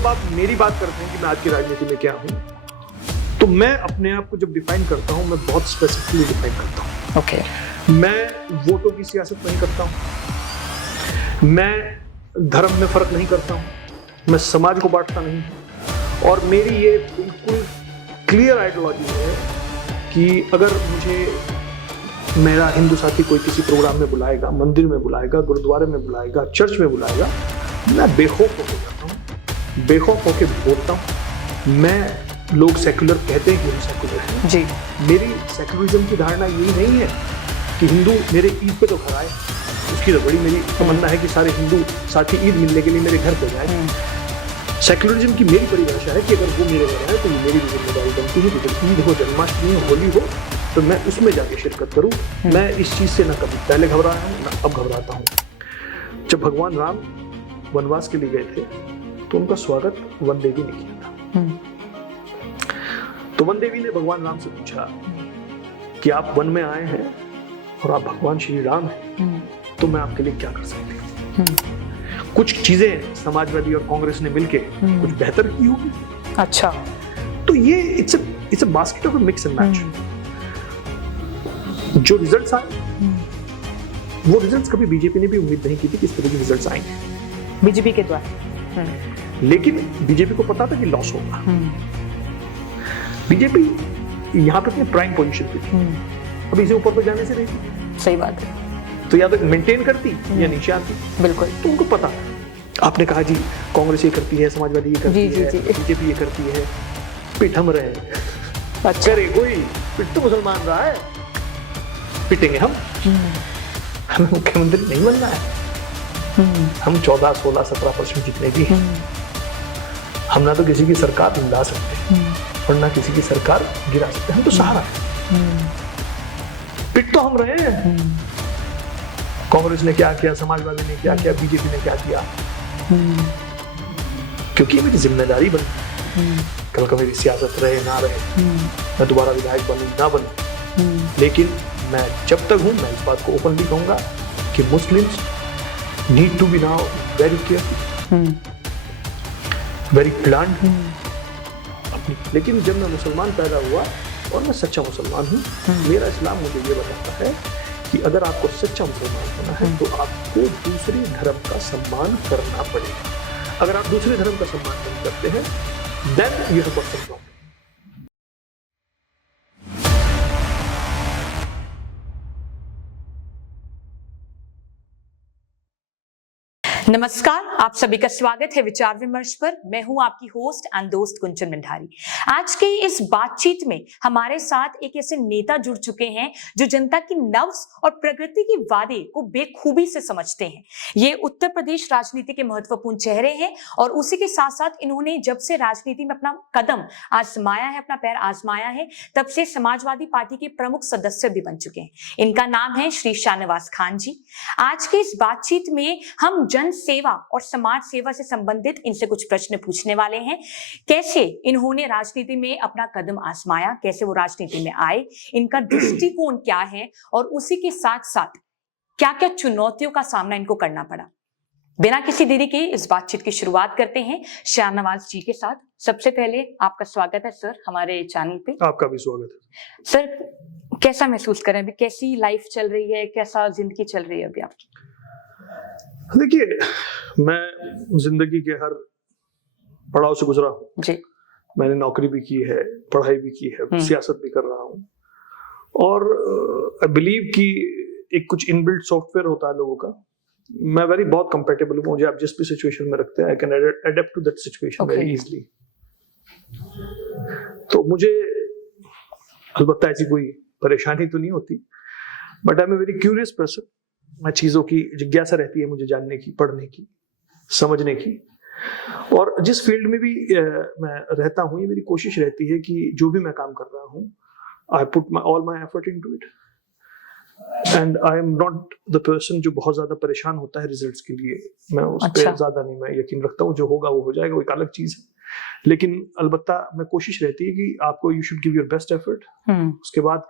जब आप मेरी बात करते हैं कि मैं आज की राजनीति में क्या हूँ, तो मैं अपने आप को जब डिफाइन करता हूँ, मैं बहुत स्पेसिफिकली डिफाइन करता हूँ। ओके। मैं वोटों की सियासत नहीं करता हूँ, मैं धर्म में फर्क नहीं करता हूँ, मैं समाज को बांटता नहीं हूँ, और मेरी ये बिल्कुल क्लियर आइडियोलॉजी है कि अगर मुझे मेरा हिंदू साथी कोई किसी प्रोग्राम में बुलाएगा, मंदिर में बुलाएगा, गुरुद्वारे में बुलाएगा, चर्च में बुलाएगा, मैं बेखौफ होकर जाता हूँ, बेखौफ होकर बोलता हूँ। मैं लोग सेक्युलर कहते हैं कि हम सेक्युलर हैं जी। मेरी सेक्युलरिज्म की धारणा यही नहीं है कि हिंदू मेरे ईद पे तो घर आए, उसकी तो बड़ी मेरी तमन्ना है कि सारे हिंदू साथी ईद मिलने के लिए मेरे घर पे जाए। सेक्युलरिज्म की मेरी परिभाषा है कि अगर वो मेरे घर आए तो ये मेरी भी जिम्मेदारी बनती है कि ईद हो, जन्माष्टमी हो, होली हो, तो मैं उसमें जाके शिरकत करूं। मैं इस चीज से ना कभी पहले घबराया हूं ना अब घबराता हूं। जब भगवान राम वनवास के लिए गए थे तो उनका स्वागत वन देवी ने किया था। तो वन देवी ने भगवान राम से पूछा कि आप वन में आए हैं और आप भगवान श्री राम हैं, तो मैं आपके लिए क्या कर सकती हूँ। कुछ चीजें समाजवादी और कांग्रेस ने मिलके कुछ बेहतर की होगी। अच्छा। तो ये it's a basket of mix and match. जो रिजल्ट्स आए वो रिजल्ट्स कभी बीजेपी ने भी उम्मीद नहीं की थी कि इस तरह के रिजल्ट्स आएंगे बीजेपी के द्वारा, लेकिन बीजेपी को पता था कि लॉस होगा। बीजेपी यहाँ पे अपनी प्राइम पोजीशन पे थी, अब इसे ऊपर तो जाने से नहीं थी। सही बात है। तो या तो मेंटेन करती या नीचे आती। बिल्कुल। तो उनको पता था। आपने कहा जी कांग्रेस ये करती है, समाजवादी ये करती है, बीजेपी ये करती है, पिट हम रहे हैं। अच्छा रे कोई पिट तो मुसलमान रहा है, पिटेंगे हम। हमें मुख्यमंत्री नहीं बनना है। हम 14, 16, 17% जितने भी हैं, हम ना तो किसी की सरकार हिला सकते और ना किसी की सरकार गिरा सकते। हम तो सहारा है। पिट तो हम रहे हैं। कांग्रेस ने क्या किया, समाजवादी ने क्या किया, बीजेपी ने क्या किया, क्योंकि मेरी जिम्मेदारी बनी। कल का मेरी सियासत रहे ना रहे, मैं दोबारा विधायक बनूं ना बनूं, लेकिन मैं जब तक हूं मैं इस बात को ओपनली कहूंगा कि Muslims need to be now very careful, very planned अपनी। लेकिन जब मैं मुसलमान पैदा हुआ और मैं सच्चा मुसलमान हूँ, मेरा इस्लाम मुझे ये बताता है कि अगर आपको सच्चा मुसलमान होना है तो आपको दूसरे धर्म का सम्मान करना पड़ेगा। अगर आप दूसरे धर्म का सम्मान नहीं करते हैं, then you have got some problem. नमस्कार, आप सभी का स्वागत है विचार विमर्श पर। मैं हूं आपकी होस्ट एंड दोस्त कुंचन भंडारी। आज के इस बातचीत में हमारे साथ एक ऐसे नेता जुड़ चुके हैं जो जनता की नब्ज और प्रगति के वादे को बेखूबी से समझते हैं। ये उत्तर प्रदेश राजनीति के महत्वपूर्ण चेहरे हैं और उसी के साथ साथ इन्होंने जब से राजनीति में अपना कदम आजमाया है, अपना पैर आजमाया है, तब से समाजवादी पार्टी के प्रमुख सदस्य भी बन चुके हैं। इनका नाम है श्री शाहनवाज खान जी। आज के इस बातचीत में हम जन सेवा और समाज सेवा से संबंधित इनसे कुछ प्रश्न पूछने वाले हैं। कैसे इन्होंने राजनीति में अपना कदम आजमाया, कैसे वो राजनीति में आए, इनका दृष्टिकोण क्या है और उसी के साथ साथ क्या क्या चुनौतियों का सामना इनको करना पड़ा। बिना किसी देरी के इस बातचीत की शुरुआत करते हैं शाहनवाज जी के साथ। सबसे पहले आपका स्वागत है सर हमारे चैनल पे। आपका भी स्वागत है सर। कैसा महसूस करें अभी, कैसी लाइफ चल रही है, कैसा जिंदगी चल रही है अभी आपकी? देखिए, मैं जिंदगी के हर पड़ाव से गुजरा हूँ जी। मैंने नौकरी भी की है, पढ़ाई भी की है, सियासत भी कर रहा हूँ, और आई बिलीव कि एक कुछ इनबिल्ट सॉफ्टवेयर होता है लोगों का। मैं बहुत कंफर्टेबल हूँ। मुझे आप जिस भी सिचुएशन में रखते हैं, I can adapt to that situation very easily. तो मुझे अलबत्ता ऐसी कोई परेशानी तो नहीं होती, but I am a very curious person. मैं चीजों की जिज्ञासा रहती है मुझे जानने की, पढ़ने की, समझने की, और जिस फील्ड में भी मैं रहता हूँ, ये मेरी कोशिश रहती है कि जो भी मैं काम कर रहा हूँ, I put all my effort into it, and I am not the person जो बहुत ज्यादा परेशान होता है रिजल्ट्स के लिए। मैं उस पर ज्यादा नहीं, मैं यकीन रखता हूँ जो होगा वो हो जाएगा, वो एक अलग चीज है। लेकिन अलबत्ता मैं कोशिश रहती है कि आपको you should give your best effort, उसके बाद